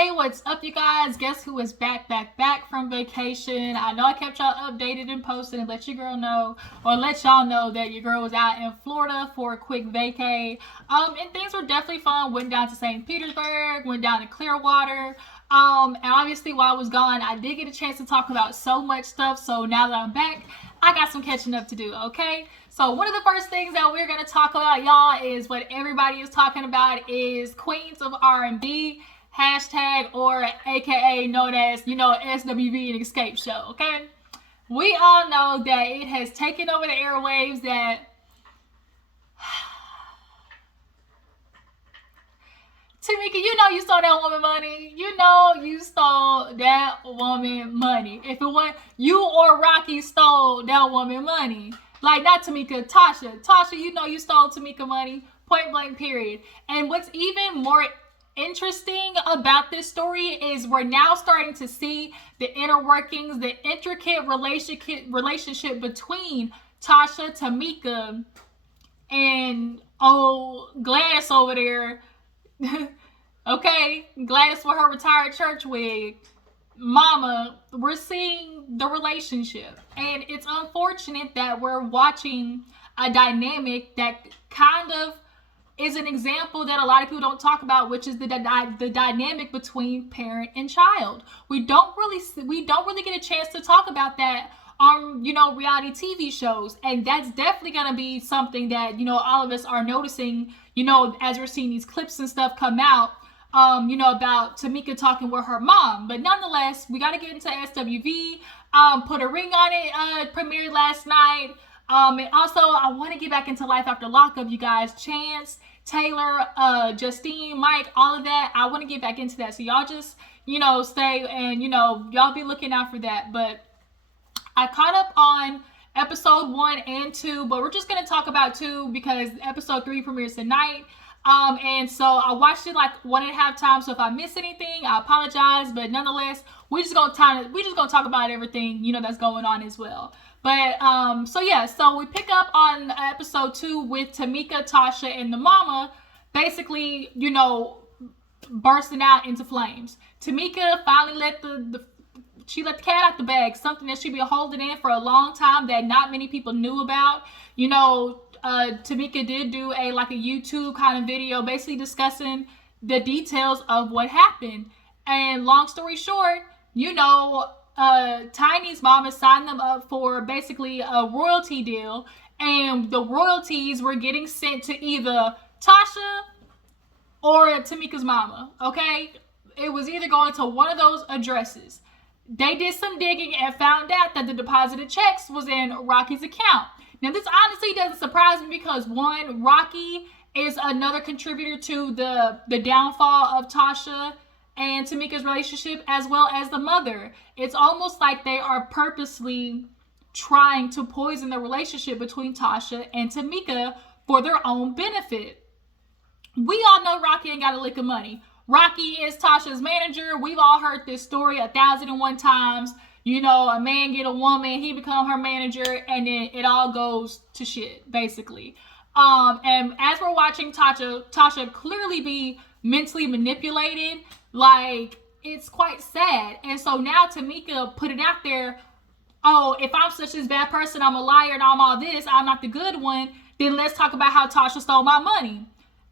Hey, what's up, you guys? Guess who is back from vacation? I know I kept y'all updated and posted and let your girl know, or let y'all know that your girl was out in Florida for a quick vacay. And things were definitely fun. Went down to St. Petersburg, went down to Clearwater. And obviously while I was gone, I did get a chance to talk about so much stuff. So now that I'm back, I got some catching up to do, okay? So one of the first things that we're going to talk about, y'all, is what everybody is talking about is Queens of R&B. Hashtag or aka known as, SWV&XSCAPE show, okay? We all know that it has taken over the airwaves that Tamika, you stole that woman money. You stole that woman money. If it wasn't you or Rocky stole that woman money. Like, not Tamika, Tasha. Tasha, you stole Tamika money. Point blank, period. And what's even more interesting about this story is we're now starting to see the inner workings, the intricate relationship between Tasha, Tamika, and Gladys over there. Okay, Gladys with her retired church wig. Mama, we're seeing the relationship, and it's unfortunate that we're watching a dynamic that kind of is an example that a lot of people don't talk about, which is the dynamic between parent and child. We don't really get a chance to talk about that on reality TV shows, and that's definitely gonna be something that all of us are noticing. As we're seeing these clips and stuff come out, about Tamika talking with her mom. But nonetheless, we got to get into SWV. Put a ring on it. Premiered last night. And also, I want to get back into Life After Lockup, you guys. Chance, Taylor, Justine, Mike, all of that. I want to get back into that. So y'all just, stay and, y'all be looking out for that. But I caught up on episode 1 and 2, but we're just going to talk about 2 because episode 3 premieres tonight. And so I watched it like 1.5 times. So if I miss anything, I apologize. But nonetheless, we're just gonna talk about everything that's going on as well. But so we pick up on episode 2 with Tamika, Tasha, and the mama, basically bursting out into flames. Tamika finally let the cat out the bag, something that she'd been holding in for a long time that not many people knew about. Tamika did do a YouTube kind of video basically discussing the details of what happened. And long story short, Tiny's mama signed them up for basically a royalty deal, and the royalties were getting sent to either Tasha or Tamika's mama, okay? It was either going to one of those addresses. They did some digging and found out that the deposited checks was in Rocky's account. Now, this honestly doesn't surprise me because, one, Rocky is another contributor to the downfall of Tasha and Tamika's relationship, as well as the mother. It's almost like they are purposely trying to poison the relationship between Tasha and Tamika for their own benefit. We all know Rocky ain't got a lick of money. Rocky is Tasha's manager. We've all heard this story 1,001 times. A man get a woman, he become her manager, and then it all goes to shit, basically. And as we're watching Tasha clearly be mentally manipulated, it's quite sad. And so now Tamika put it out there, if I'm such this bad person, I'm a liar and I'm all this, I'm not the good one, then let's talk about how Tasha stole my money.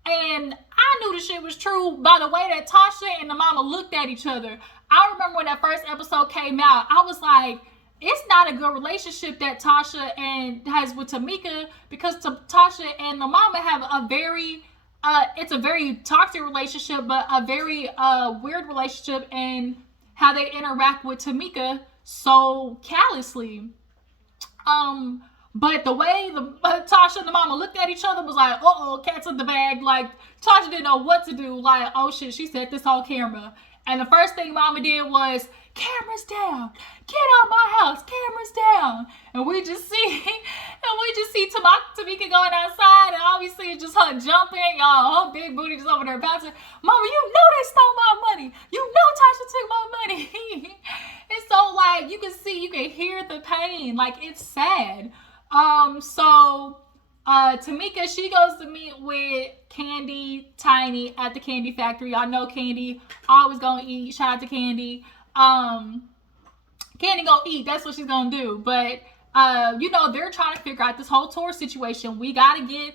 And I knew the shit was true by the way that Tasha and the mama looked at each other. I remember when that first episode came out, I was like, it's not a good relationship that Tasha has with Tamika, because Tasha and the mama have it's a very toxic relationship, but a very weird relationship, and how they interact with Tamika so callously. But the way Tasha and the mama looked at each other was like, cat's in the bag. Like, Tasha didn't know what to do. Like, oh shit, she said this on camera. And the first thing mama did was, cameras down, get out my house, cameras down. And we just see Tamika going outside, and obviously it's just her jumping, her big booty just over there bouncing. Mama, they stole my money. Tasha took my money. And so you can hear the pain. It's sad. Tamika, she goes to meet with Candy, Tiny at the Candy Factory. Y'all know Candy always gonna eat. Shout out to Candy. Candy gonna eat. That's what she's gonna do. But they're trying to figure out this whole tour situation. We gotta get,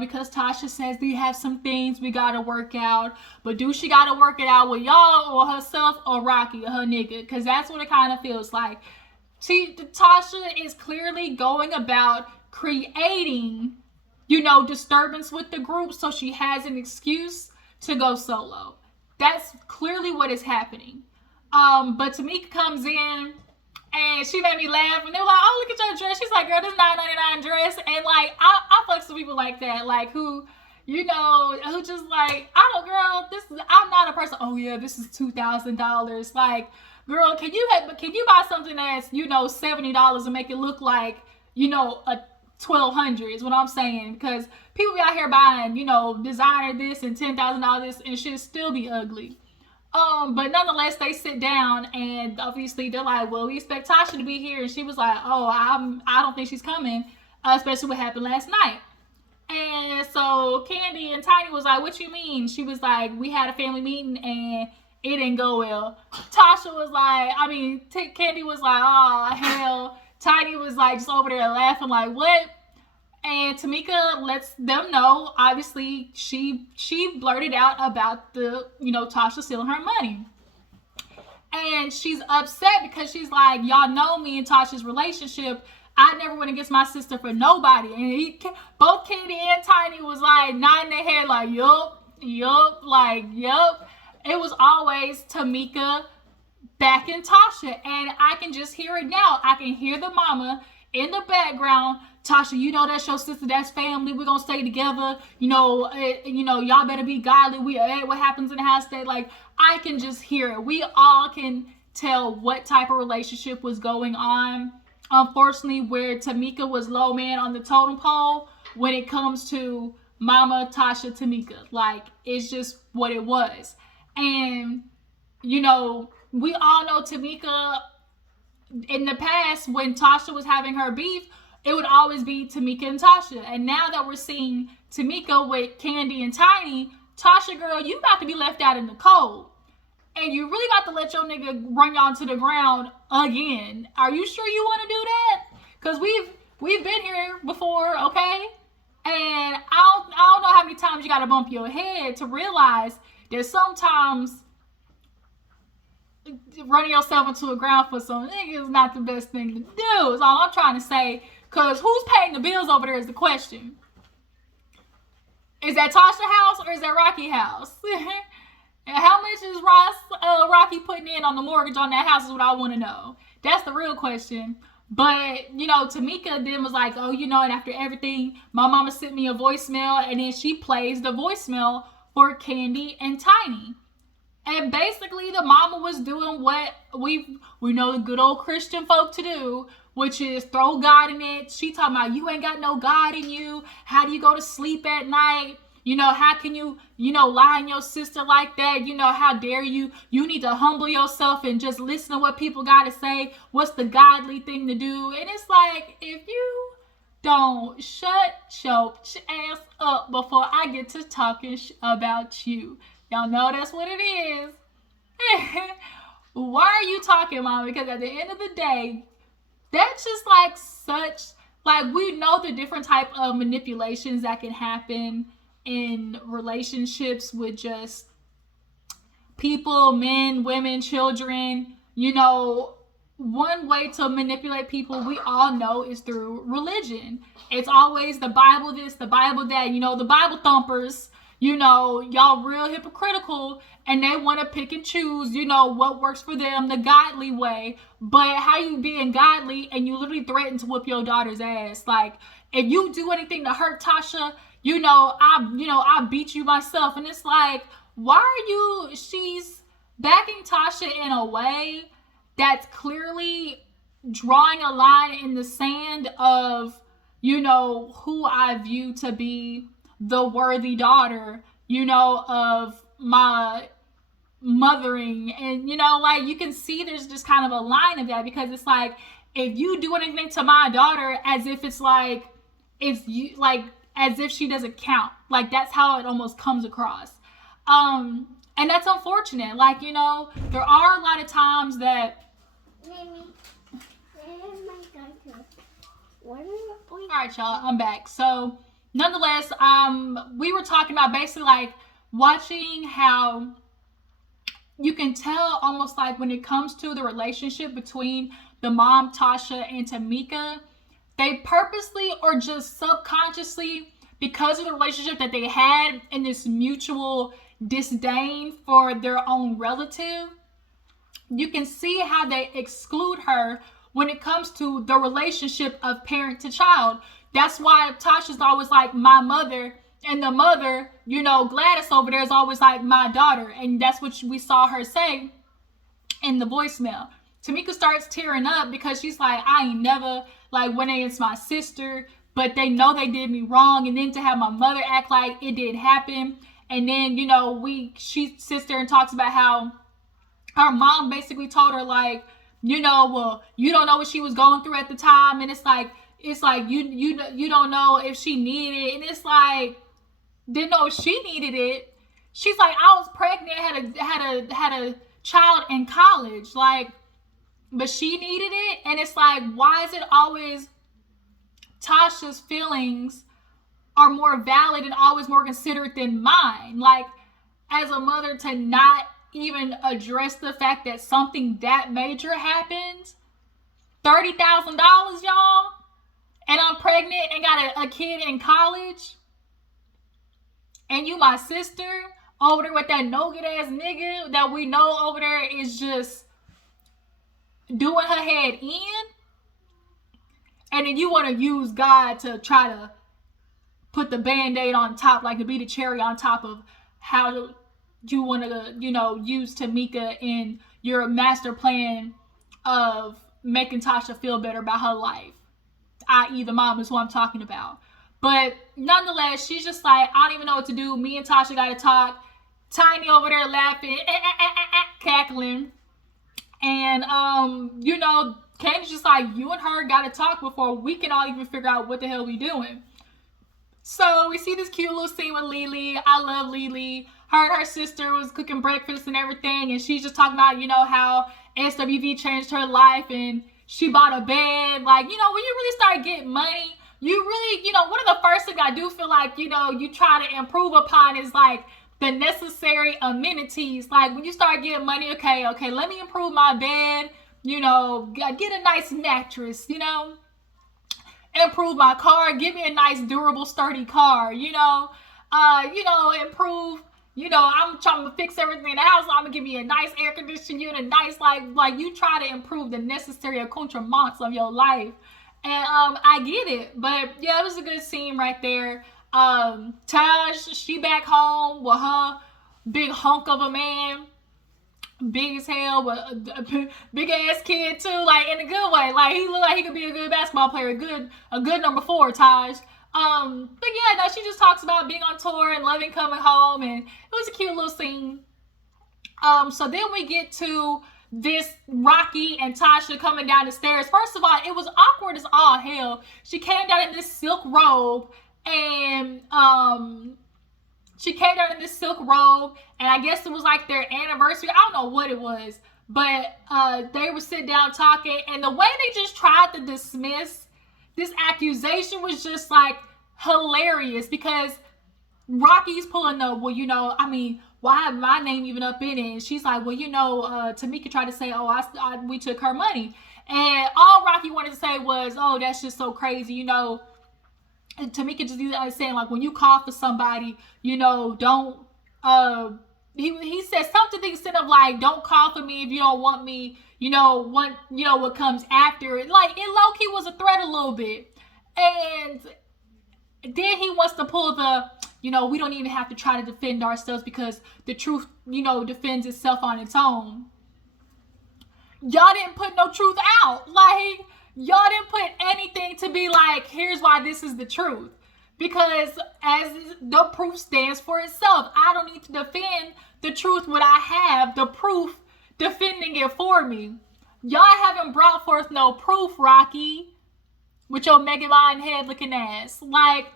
because Tasha says they have some things we gotta work out. But do she gotta work it out with y'all or herself or Rocky or her nigga? Because that's what it kind of feels like. Tasha is clearly going about creating, disturbance with the group so she has an excuse to go solo. That's clearly what is happening. But Tamika comes in and she made me laugh and they were like, oh, look at your dress. She's like, girl, this is $9.99 dress. And like, I fuck with people like that, like who just like, I'm not a person, oh yeah, this is $2,000. Like, girl, can you buy something that's, $70 and make it look like, a $1,200 is what I'm saying. Because people be out here buying, designer this and $10,000 and shit still be ugly. But nonetheless, they sit down and obviously they're like, well, we expect Tasha to be here. And she was like, oh, I don't think she's coming, especially what happened last night. And so Candy and Tiny was like, what you mean? She was like, we had a family meeting and it didn't go well. Tasha was like, Candy was like, oh, hell. Tiny was like just over there laughing like, what? And Tamika lets them know, obviously, she blurted out about the, Tasha stealing her money. And she's upset because she's like, y'all know me and Tasha's relationship. I never went against my sister for nobody. And both Candy and Tiny was like nodding their head like, yup. It was always Tamika backing Tasha. And I can just hear it now. I can hear the mama in the background. Tasha, that's your sister, that's family. We're going to stay together. Y'all better be godly. What happens in the house today? Like, I can just hear it. We all can tell what type of relationship was going on. Unfortunately, where Tamika was low man on the totem pole when it comes to Mama Tasha Tamika. Like, it's just what it was. And, we all know Tamika in the past when Tasha was having her beef, it would always be Tamika and Tasha. And now that we're seeing Tamika with Candy and Tiny, Tasha, girl, you about to be left out in the cold. And you really about to let your nigga run y'all to the ground again. Are you sure you want to do that? Because we've been here before, okay? And I don't know how many times you got to bump your head to realize that sometimes running yourself into a ground for some nigga is not the best thing to do. Is all I'm trying to say. Because who's paying the bills over there is the question. Is that Tasha house or is that Rocky house? And how much is Rocky putting in on the mortgage on that house is what I want to know. That's the real question. But, Tamika then was like, oh, and after everything, my mama sent me a voicemail. And then she plays the voicemail for Candy and Tiny. And basically the mama was doing what we know the good old Christian folk to do, which is throw God in it. She talking about you ain't got no God in you. How do you go to sleep at night? How can you, lie on your sister like that? How dare you? You need to humble yourself and just listen to what people got to say. What's the godly thing to do? And it's like, if you don't shut your ass up before I get to talking about you. Y'all know that's what it is. Why are you talking, Mom? Because at the end of the day, that's just we know the different type of manipulations that can happen in relationships with just people, men, women, children. One way to manipulate people, we all know, is through religion. It's always the Bible this, the Bible that, the Bible thumpers. Y'all real hypocritical and they want to pick and choose, what works for them, the godly way. But how you being godly and you literally threaten to whoop your daughter's ass? Like, if you do anything to hurt Tasha, I beat you myself. And it's like, she's backing Tasha in a way that's clearly drawing a line in the sand of, who I view to be the worthy daughter, of my mothering. And, you can see there's just kind of a line of that because it's like, if you do anything to my daughter as if it's like, it's like as if she doesn't count. Like that's how it almost comes across. And that's unfortunate. Like, you know, there are a lot of times that all right, y'all, I'm back. So nonetheless, we were talking about basically like watching how you can tell almost like when it comes to the relationship between the mom, Tasha, and Tamika, they purposely or just subconsciously, because of the relationship that they had and this mutual disdain for their own relative, you can see how they exclude her when it comes to the relationship of parent to child. That's why Tasha's always like my mother, and the mother, you know, Gladys over there is always like my daughter. And that's what we saw her say in the voicemail. Tamika starts tearing up because she's like, I ain't never like went against my sister, but they know they did me wrong. And then to have my mother act like it did happen. And then, you know, she sits there and talks about how her mom basically told her like, you know, well, you don't know what she was going through at the time. And it's like you don't know if she needed it. And it's like, didn't know if she needed it. She's like, I was pregnant, had a child in college, like, but she needed it. And it's like, why is it always Tasha's feelings are more valid and always more considerate than mine? Like, as a mother, to not even address the fact that something that major happened, $30,000, y'all, and I'm pregnant and got a kid in college, and you my sister over there with that no-good ass nigga that we know over there is just doing her head in, and then you want to use God to try to put the band-aid on top, like to be the cherry on top of how you want to, you know, use Tamika in your master plan of making Tasha feel better about her life, i.e. the mom is who I'm talking about. But nonetheless, she's just like, I don't even know what to do. Me and Tasha got to talk. Tiny over there laughing, cackling. And, you know, Candy's just like, you and her got to talk before we can all even figure out what the hell we doing. So we see this cute little scene with Lily. I love Lily. Her and her sister was cooking breakfast and everything. And she's just talking about, you know, how SWV changed her life. And she bought a bed. Like, you know, when you really start getting money, you really, you know, one of the first things I do feel like, you know, you try to improve upon is like the necessary amenities. Like when you start getting money, okay, let me improve my bed, you know, get a nice mattress, you know, improve my car, give me a nice durable sturdy car, you know, improve, you know, I'm trying to fix everything in the house, so I'm gonna give me a nice air conditioning unit, nice, like you try to improve the necessary accoutrements of your life. And I get it, but yeah, it was a good scene right there. Taj, she back home with her big hunk of a man, big as hell, with a big ass kid too, like in a good way. Like he looked like he could be a good basketball player, a good number 4, Taj. But yeah, no, she just talks about being on tour and loving coming home, and it was a cute little scene. So then we get to this Rocky and Tasha coming down the stairs. First of all, it was awkward as all hell. She came down in this silk robe, and and I guess it was like their anniversary. I don't know what it was, but they were sitting down talking, and the way they just tried to dismiss this accusation was just like hilarious, because Rocky's pulling up, well, you know, I mean, why my name even up in it? And she's like, well, you know, Tamika tried to say, oh, we took her money. And all Rocky wanted to say was, oh, that's just so crazy. You know, Tamika just saying, like, when you call for somebody, you know, don't, he said something to the extent of, like, don't call for me if you don't want me, you know, what comes after it. Like, it low-key was a threat a little bit. And then he wants to pull the, you know, we don't even have to try to defend ourselves because the truth, you know, defends itself on its own. Y'all didn't put no truth out. Like, y'all didn't put anything to be like, here's why this is the truth. Because as the proof stands for itself, I don't need to defend the truth when I have the proof defending it for me. Y'all haven't brought forth no proof, Rocky. with your Megamind head looking ass. Like,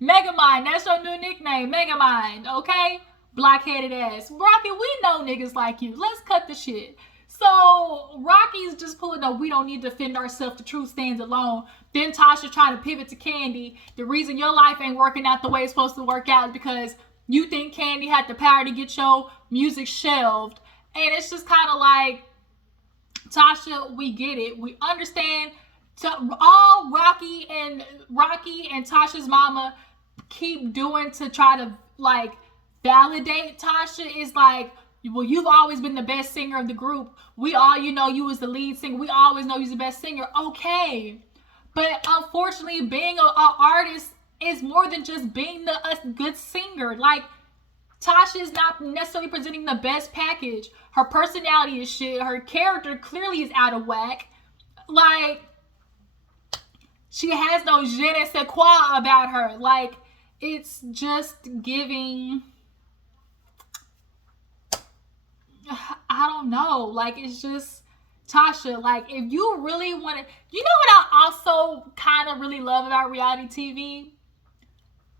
Megamind, that's your new nickname, Megamind, okay? Block-headed ass. Rocky, we know niggas like you. Let's cut the shit. So Rocky's just pulling up, we don't need to defend ourselves, the truth stands alone. Then Tasha trying to pivot to Candy. The reason your life ain't working out the way it's supposed to work out is because you think Candy had the power to get your music shelved. And it's just kind of like, Tasha, we get it. We understand. All Rocky and Tasha's mama keep doing to try to like validate Tasha is like, well, you've always been the best singer of the group. We all, you was the lead singer. We always know you're the best singer. Okay. But unfortunately, being an artist is more than just being a good singer. Like, Tasha is not necessarily presenting the best package. Her personality is shit. Her character clearly is out of whack. Like, she has no je ne sais quoi about her. Like, it's just giving, I don't know. Like, it's just, Tasha, like, if you really want to, you know what I also kind of really love about reality TV?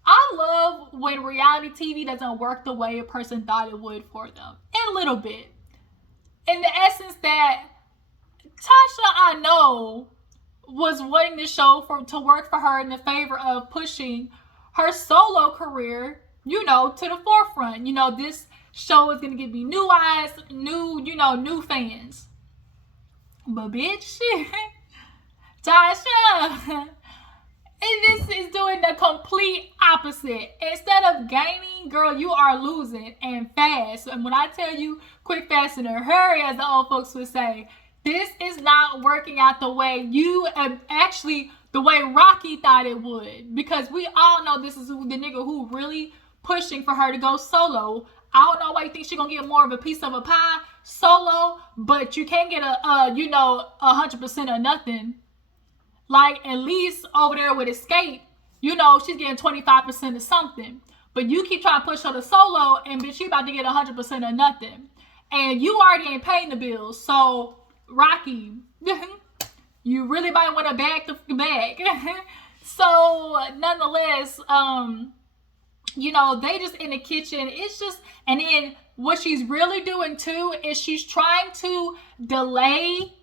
I love when reality TV doesn't work the way a person thought it would for them. A little bit. In the essence that Tasha, I know, was wanting the show to work for her in the favor of pushing her solo career, to the forefront. This show is going to give me new eyes, new fans. But bitch, Tasha, and this is doing the complete opposite. Instead of gaining, girl, you are losing, and fast. And when I tell you quick, fast, and in a hurry, as the old folks would say, this is not working out the way the way Rocky thought it would. Because we all know this is the nigga who really pushing for her to go solo. I don't know why you think she's gonna get more of a piece of a pie solo, but you can't get 100% of nothing. Like, at least over there with Escape, she's getting 25% of something. But you keep trying to push her to solo, and bitch, you about to get 100% of nothing. And you already ain't paying the bills. So, Rocky, you really might want to bag the bag. So, nonetheless, they just in the kitchen. It's just, and then what she's really doing too is she's trying to delay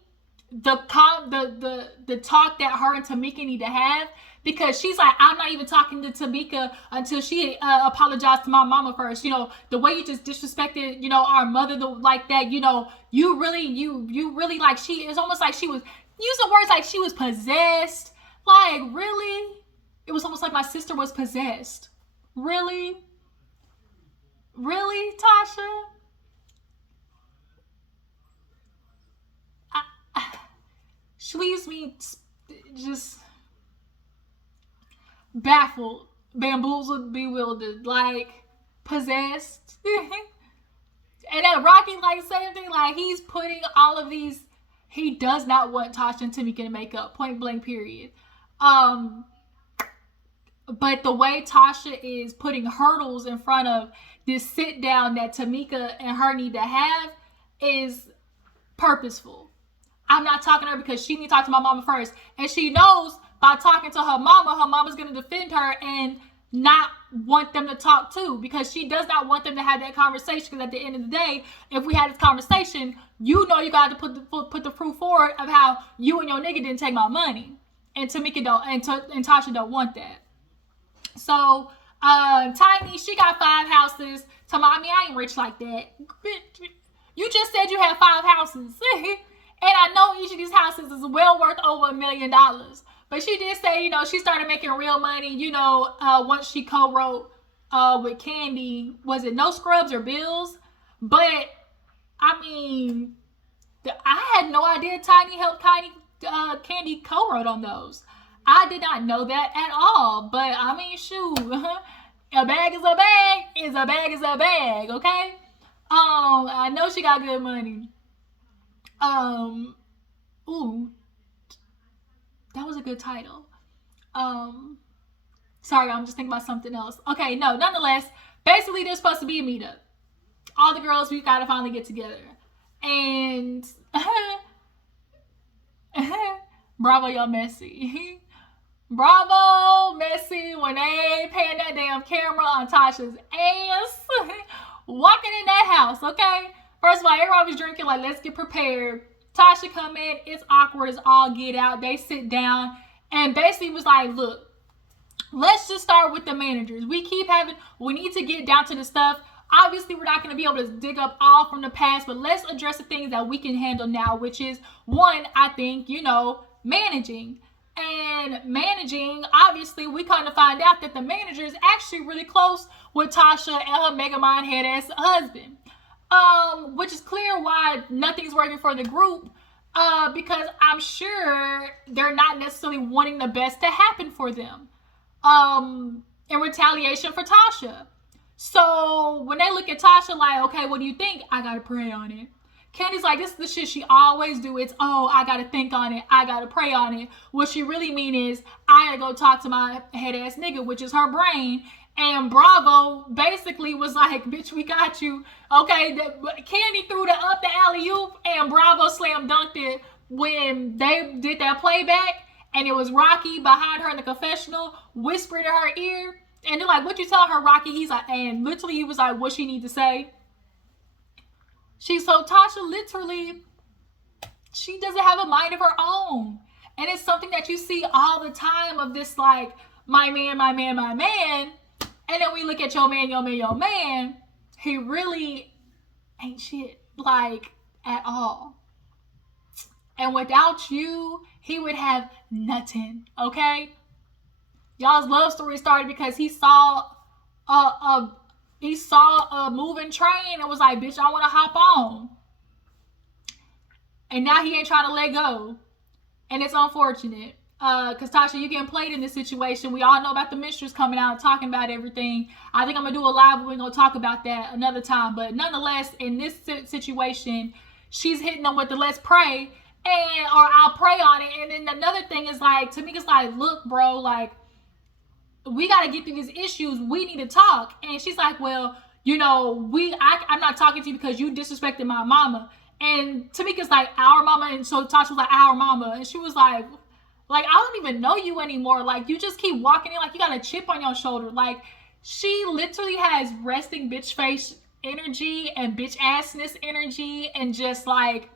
the talk that her and Tamika need to have, because she's like, I'm not even talking to Tamika until she apologized to my mama first. The way you just disrespected, our mother like that, you really like, it's almost like she was using words like she was possessed. Like, really? It was almost like my sister was possessed. Really? Really, Tasha? She leaves me just baffled, bamboozled, bewildered, like possessed. And then Rocky, like, same thing, like, he's putting all of these, he does not want Tasha and Tamika to make up, point blank, period. But the way Tasha is putting hurdles in front of this sit down that Tamika and her need to have is purposeful. I'm not talking to her because she needs to talk to my mama first. And she knows by talking to her mama's going to defend her and not want them to talk too. Because she does not want them to have that conversation. Because at the end of the day, if we had this conversation, you got to put the proof forward of how you and your nigga didn't take my money. And Tamika don't, and Tasha don't want that. So, Tiny, she got 5 houses. Tamami, I ain't rich like that. You just said you had 5 houses. And I know each of these houses is well worth over $1 million. But she did say, she started making real money, once she co-wrote with Candy. Was it No Scrubs or Bills? But, I mean, I had no idea Tiny helped Candy co-wrote on those. I did not know that at all. But, I mean, shoot. A bag is a bag. Is a bag is a bag, okay? I know she got good money. Ooh, that was a good title. Sorry, I'm just thinking about something else. Okay, no, nonetheless, basically there's supposed to be a meetup. All the girls, we gotta finally get together. And Bravo, y'all messy. Bravo, messy, when they pan that damn camera on Tasha's ass. Walking in that house, okay? First of all, everybody was drinking, like, let's get prepared. Tasha come in, it's awkward as all get out. They sit down and basically was like, look, let's just start with the managers. We need to get down to the stuff. Obviously, we're not going to be able to dig up all from the past, but let's address the things that we can handle now, which is, one, I think, managing. And managing, obviously, we kind of find out that the manager is actually really close with Tasha and her megamind head-ass husband. Which is clear why nothing's working for the group, because I'm sure they're not necessarily wanting the best to happen for them, in retaliation for Tasha. So when they look at Tasha like, okay, what do you think? I gotta pray on it. Candy's like, this is the shit she always do. It's, oh, I gotta think on it. I gotta pray on it. What she really mean is, I gotta go talk to my head ass nigga, which is her brain. And Bravo basically was like, bitch, we got you. Okay, Candy threw the alley-oop, and Bravo slam dunked it when they did that playback. And it was Rocky behind her in the confessional, whispering in her ear. And they're like, what you tell her, Rocky? He's like, and literally he was like, what she need to say? So Tasha literally, she doesn't have a mind of her own. And it's something that you see all the time of this, like, my man, my man, my man. And then we look at your man, your man, your man. He really ain't shit, like, at all. And without you, he would have nothing, okay? Y'all's love story started because he saw a moving train and was like, bitch, I want to hop on. And now he ain't trying to let go. And it's unfortunate. Because Tasha, you getting played in this situation. We all know about the mistress coming out and talking about everything. I think I'm going to do a live, but we're going to talk about that another time. But nonetheless, in this situation, she's hitting them with the let's pray. Or I'll pray on it. And then another thing is like, Tamika's like, look, bro, like, we got to get through these issues. We need to talk. And she's like, well, I'm not talking to you because you disrespected my mama. And Tamika's like, our mama. And so Tasha was like, our mama. And she was like, I don't even know you anymore. Like, you just keep walking in like you got a chip on your shoulder. Like, she literally has resting bitch face energy and bitch assness energy. And just like,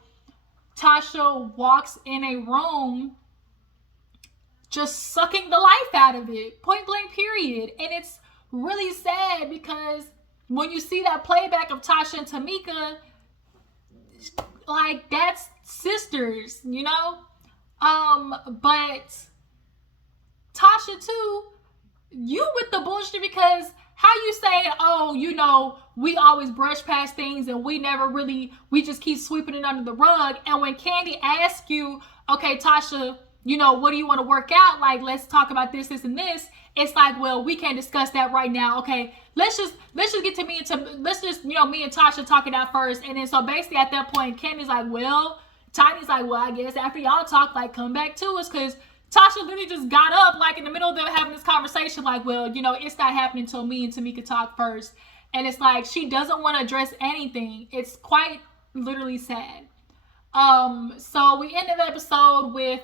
Tasha walks in a room just sucking the life out of it. Point blank, period. And it's really sad because when you see that playback of Tasha and Tamika, like, that's sisters, But Tasha too, you with the bullshit, because how you say, oh, we always brush past things and we just keep sweeping it under the rug. And when Candy asks you, okay, Tasha, what do you want to work out? Like, let's talk about this, and this. It's like, well, we can't discuss that right now. Okay, let's just get to me and me and Tasha talk it out first. And then so basically at that point, Candy's like, well, Tiny's like, well, I guess after y'all talk, like, come back to us, because Tasha literally just got up, like, in the middle of them having this conversation, like, well, it's not happening until me and Tamika talk first. And it's like, she doesn't want to address anything. It's quite literally sad. So we ended the episode with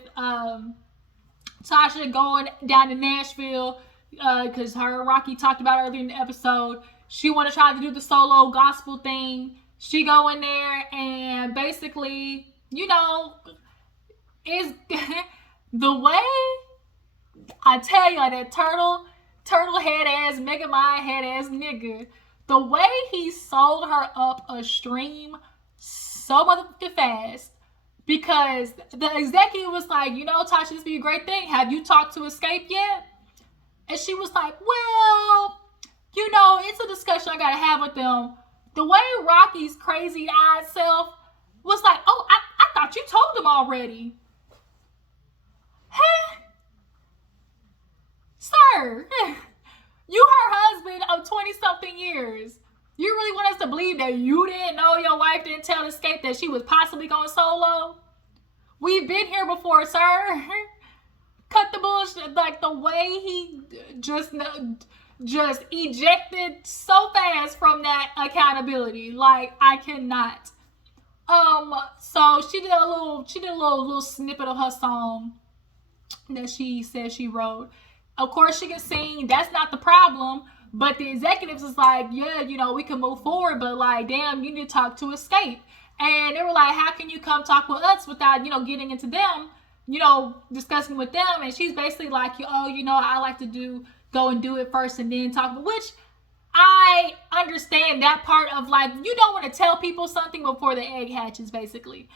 Tasha going down to Nashville, because her and Rocky talked about earlier in the episode. She want to try to do the solo gospel thing. She go in there and basically, is the way I tell you, that turtle head ass, mega mind head ass nigga, the way he sold her up a stream so motherfucking fast, because the executive was like, Tasha, this would be a great thing. Have you talked to SWV yet? And she was like, well, it's a discussion I gotta have with them. The way Rocky's crazy-eyed self was like, oh, I thought you told them already. Huh? Sir, you her husband of 20-something years. You really want us to believe that you didn't know, your wife didn't tell SWV that she was possibly going solo? We've been here before, sir. Cut the bullshit. Like, the way he just ejected so fast from that accountability. Like, I cannot. So she did a little snippet of her song. that she said she wrote. Of course, she can sing. That's not the problem. But the executives is like, yeah, you know, we can move forward, but like, damn, you need to talk to SWV. And they were like, how can you come talk with us without, you know, getting into them, you know, discussing with them? And she's basically like, oh, you know, I like to go and do it first and then talk, which I understand that part of like, you don't want to tell people something before the egg hatches, basically.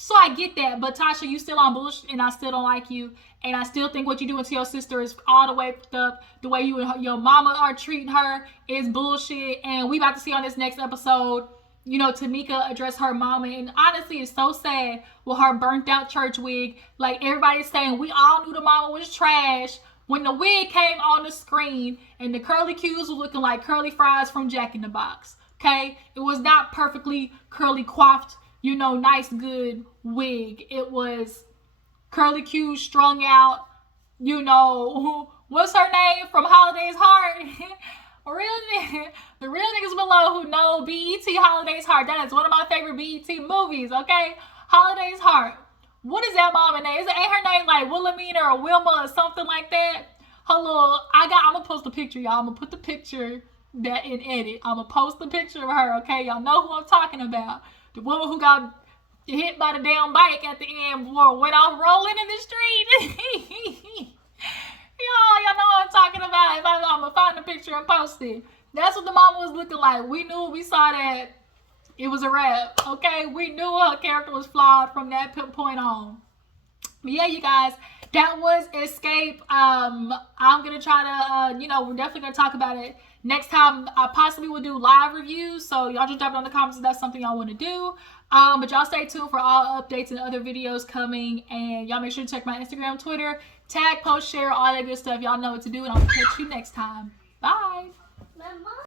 So I get that, but Tasha, you still on bullshit, and I still don't like you, and I still think what you doing to your sister is all the way up. The way you and your mama are treating her is bullshit, and we about to see on this next episode, you know, Tamika address her mama, and honestly, it's so sad with her burnt out church wig. Like, everybody's saying, we all knew the mama was trash when the wig came on the screen, and the curly cues were looking like curly fries from Jack in the Box, okay? It was not perfectly curly coiffed, you know, nice, good wig. It was curly cues strung out, you know, what's her name from Holiday's Heart? The real niggas below who know BET Holiday's Heart. That is one of my favorite BET movies, okay? Holiday's Heart. What is that mama name? Ain't her name like Wilhelmina or Wilma or something like that? Hello, I'm gonna post a picture, y'all. I'm gonna put the picture that in edit. I'm gonna post the picture of her, okay? Y'all know who I'm talking about. The woman who got hit by the damn bike at the end before went off rolling in the street. Y'all know what I'm talking about. I'm gonna find the picture and post it. That's what the mama was looking like. We knew, we saw that it was a wrap, okay? We knew her character was flawed from that point on. But yeah, you guys, that was SWV. I'm gonna try to, you know, we're definitely gonna talk about it next time. I possibly will do live reviews, so y'all just drop it on the comments if that's something y'all want to do. But y'all stay tuned for all updates and other videos coming, and y'all make sure to check my Instagram, Twitter, tag, post, share, all that good stuff. Y'all know what to do, and I'll catch you next time. Bye.